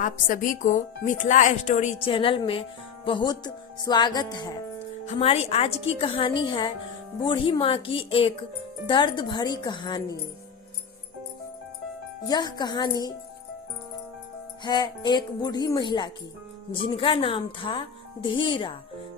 आप सभी को मिथिला स्टोरी चैनल में बहुत स्वागत है। हमारी आज की कहानी है बूढ़ी माँ की एक दर्द भरी कहानी। यह कहानी है एक बूढ़ी महिला की जिनका नाम था धीरा।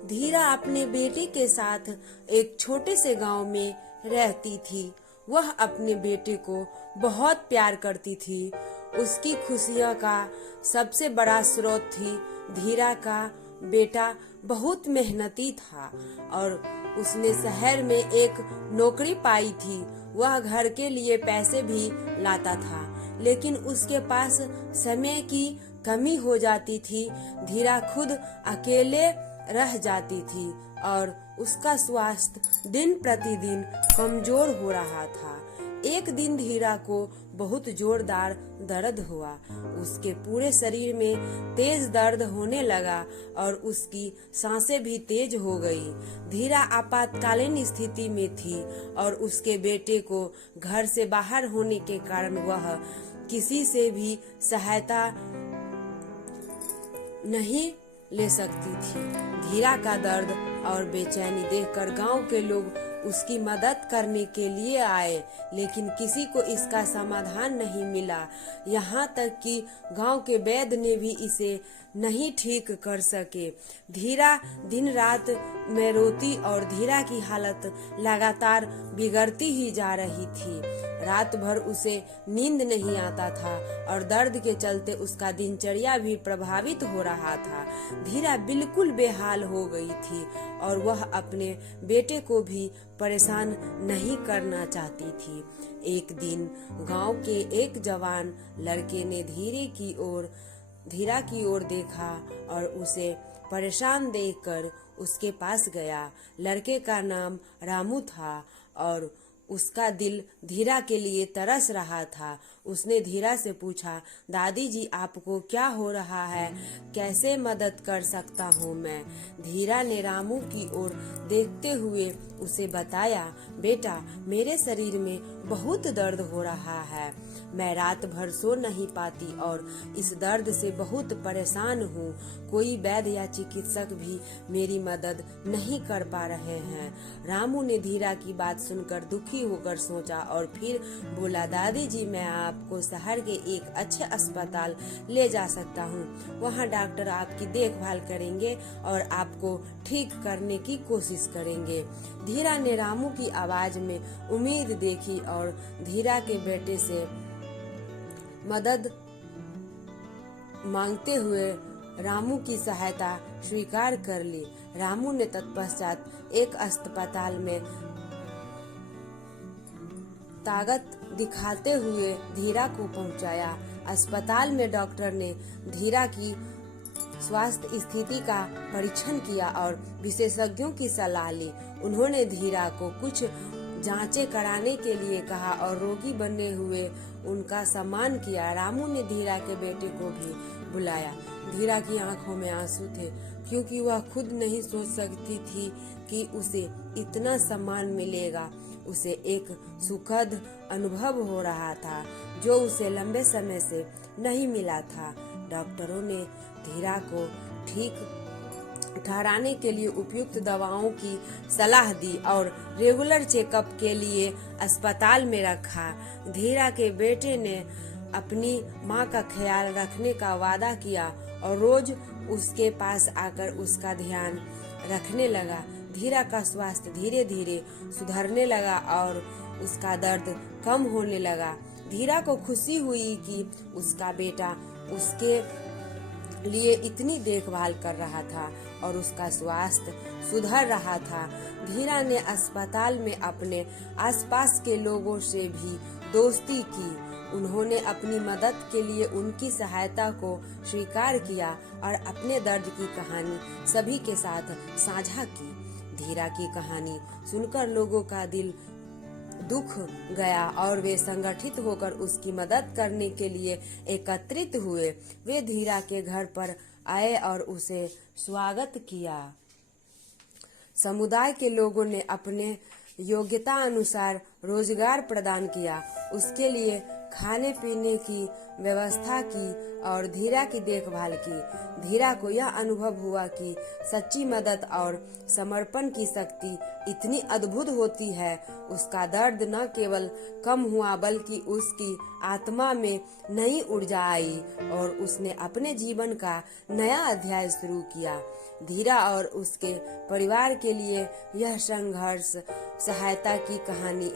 धीरा अपने बेटे के साथ एक छोटे से गांव में रहती थी। वह अपने बेटे को बहुत प्यार करती थी। उसकी खुशियों का सबसे बड़ा स्रोत थी धीरा का बेटा बहुत मेहनती था और उसने शहर में एक नौकरी पाई थी। वह घर के लिए पैसे भी लाता था, लेकिन उसके पास समय की कमी हो जाती थी। धीरा खुद अकेले रह जाती थी और उसका स्वास्थ्य दिन प्रतिदिन कमजोर हो रहा था। एक दिन धीरा को बहुत जोरदार दर्द हुआ। उसके पूरे शरीर में तेज दर्द होने लगा और उसकी सांसें भी तेज हो गई। धीरा आपातकालीन स्थिति में थी और उसके बेटे को घर से बाहर होने के कारण वह किसी से भी सहायता नहीं ले सकती थी। धीरा का दर्द और बेचैनी देखकर गांव के लोग उसकी मदद करने के लिए आए, लेकिन किसी को इसका समाधान नहीं मिला। यहाँ तक कि गांव के वैद्य ने भी इसे नहीं ठीक कर सके। धीरा दिन रात में रोती और धीरा की हालत लगातार बिगड़ती ही जा रही थी। रात भर उसे नींद नहीं आता था और दर्द के चलते उसका दिनचर्या भी प्रभावित हो रहा था। धीरा बिल्कुल बेहाल हो गई थी और वह अपने बेटे को भी परेशान नहीं करना चाहती थी। एक दिन गांव के एक जवान लड़के ने धीरा की ओर देखा और उसे परेशान देखकर उसके पास गया। लड़के का नाम रामू था और उसका दिल धीरा के लिए तरस रहा था। उसने धीरा से पूछा, दादी जी आपको क्या हो रहा है? कैसे मदद कर सकता हूँ मैं? धीरा ने रामू की ओर देखते हुए उसे बताया, बेटा मेरे शरीर में बहुत दर्द हो रहा है। मैं रात भर सो नहीं पाती और इस दर्द से बहुत परेशान हूँ। कोई वैद्य या चिकित्सक भी मेरी मदद नहीं कर पा रहे हैं। रामू ने धीरा की बात सुनकर दुखी होकर सोचा और फिर बोला, दादी जी मैं आपको शहर के एक अच्छे अस्पताल ले जा सकता हूँ। वहाँ डॉक्टर आपकी देखभाल करेंगे और आपको ठीक करने की कोशिश करेंगे। धीरा ने रामू की आवाज में उम्मीद देखी और धीरा के बेटे से मदद मांगते हुए रामू की सहायता स्वीकार कर ली। रामू ने तत्पश्चात एक अस्पताल में ताकत दिखाते हुए धीरा को पहुंचाया। अस्पताल में डॉक्टर ने धीरा की स्वास्थ्य स्थिति का परीक्षण किया और विशेषज्ञों की सलाह ली। उन्होंने धीरा को कुछ जांचें कराने के लिए कहा और रोगी बने हुए उनका सम्मान किया। रामू ने धीरा के बेटे को भी बुलाया। धीरा की आंखों में आंसू थे क्योंकि वह खुद नहीं सोच सकती थी कि उसे इतना सम्मान मिलेगा। उसे एक सुखद अनुभव हो रहा था जो उसे लंबे समय से नहीं मिला था। डॉक्टरों ने धीरा को ठीक ठहराने के लिए उपयुक्त दवाओं की सलाह दी और रेगुलर चेकअप के लिए अस्पताल में रखा। धीरा के बेटे ने अपनी मां का ख्याल रखने का वादा किया और रोज उसके पास आकर उसका ध्यान रखने लगा। धीरा का स्वास्थ्य धीरे धीरे सुधरने लगा और उसका दर्द कम होने लगा। धीरा को खुशी हुई कि उसका बेटा उसके लिए इतनी देखभाल कर रहा था और उसका स्वास्थ्य सुधर रहा था। धीरा ने अस्पताल में अपने आसपास के लोगों से भी दोस्ती की। उन्होंने अपनी मदद के लिए उनकी सहायता को स्वीकार किया और अपने दर्द की कहानी सभी के साथ साझा की। धीरा की कहानी सुनकर लोगों का दिल दुख गया और वे संगठित होकर उसकी मदद करने के लिए एकत्रित हुए। वे धीरा के घर पर आए और उसे स्वागत किया। समुदाय के लोगों ने अपने योग्यता अनुसार रोजगार प्रदान किया। उसके लिए खाने पीने की व्यवस्था की और धीरा की देखभाल की। धीरा को यह अनुभव हुआ कि सच्ची मदद और समर्पण की शक्ति इतनी अद्भुत होती है। उसका दर्द न केवल कम हुआ बल्कि उसकी आत्मा में नई ऊर्जा आई और उसने अपने जीवन का नया अध्याय शुरू किया। धीरा और उसके परिवार के लिए यह संघर्ष सहायता की कहानी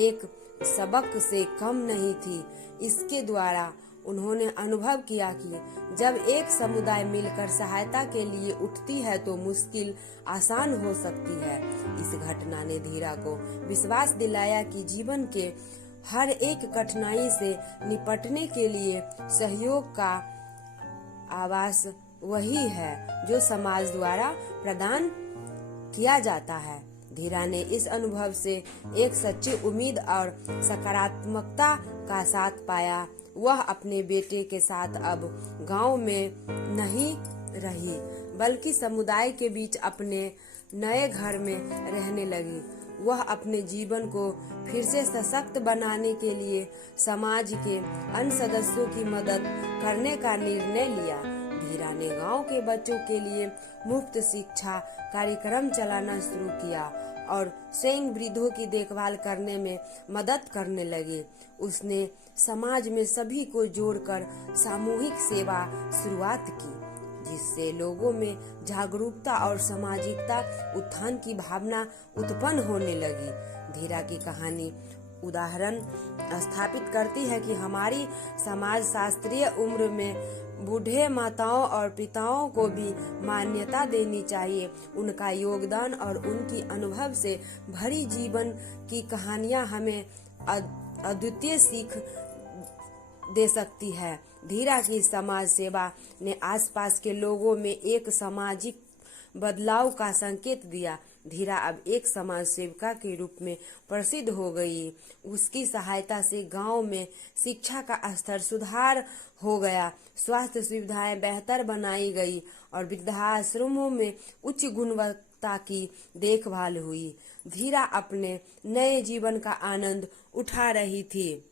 एक सबक से कम नहीं थी। इसके द्वारा उन्होंने अनुभव किया कि जब एक समुदाय मिलकर सहायता के लिए उठती है तो मुश्किल आसान हो सकती है। इस घटना ने धीरा को विश्वास दिलाया कि जीवन के हर एक कठिनाई से निपटने के लिए सहयोग का आवास वही है जो समाज द्वारा प्रदान किया जाता है। धीरा ने इस अनुभव से एक सच्ची उम्मीद और सकारात्मकता का साथ पाया। वह अपने बेटे के साथ अब गांव में नहीं रही बल्कि समुदाय के बीच अपने नए घर में रहने लगी। वह अपने जीवन को फिर से सशक्त बनाने के लिए समाज के अन्य सदस्यों की मदद करने का निर्णय लिया। धीरा ने गांव के बच्चों के लिए मुफ्त शिक्षा कार्यक्रम चलाना शुरू किया और स्वयं वृद्धों की देखभाल करने में मदद करने लगे। उसने समाज में सभी को जोड़कर सामूहिक सेवा शुरुआत की, जिससे लोगों में जागरूकता और सामाजिकता उत्थान की भावना उत्पन्न होने लगी। धीरा की कहानी उदाहरण स्थापित करती है कि हमारी समाज शास्त्रीय उम्र में बूढ़े माताओं और पिताओं को भी मान्यता देनी चाहिए। उनका योगदान और उनकी अनुभव से भरी जीवन की कहानियां हमें अद्वितीय सीख दे सकती है। धीरा की समाज सेवा ने आसपास के लोगों में एक सामाजिक बदलाव का संकेत दिया। धीरा अब एक समाज सेविका के रूप में प्रसिद्ध हो गई। उसकी सहायता से गांव में शिक्षा का स्तर सुधार हो गया, स्वास्थ्य सुविधाएं बेहतर बनाई गई और वृद्धाश्रमों में उच्च गुणवत्ता की देखभाल हुई। धीरा अपने नए जीवन का आनंद उठा रही थी।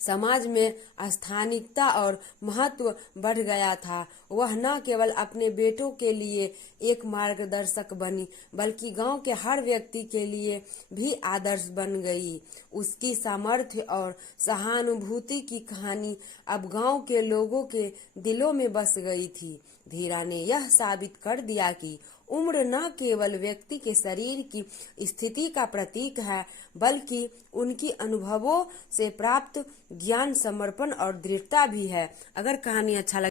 समाज में स्थानिकता और महत्व बढ़ गया था। वह न केवल अपने बेटों के लिए एक मार्गदर्शक बनी बल्कि गांव के हर व्यक्ति के लिए भी आदर्श बन गई। उसकी सामर्थ्य और सहानुभूति की कहानी अब गांव के लोगों के दिलों में बस गई थी। धीरा ने यह साबित कर दिया कि उम्र न केवल व्यक्ति के शरीर की स्थिति का प्रतीक है बल्कि उनकी अनुभवों से प्राप्त ज्ञान, समर्पण और दृढ़ता भी है। अगर कहानी अच्छा लगे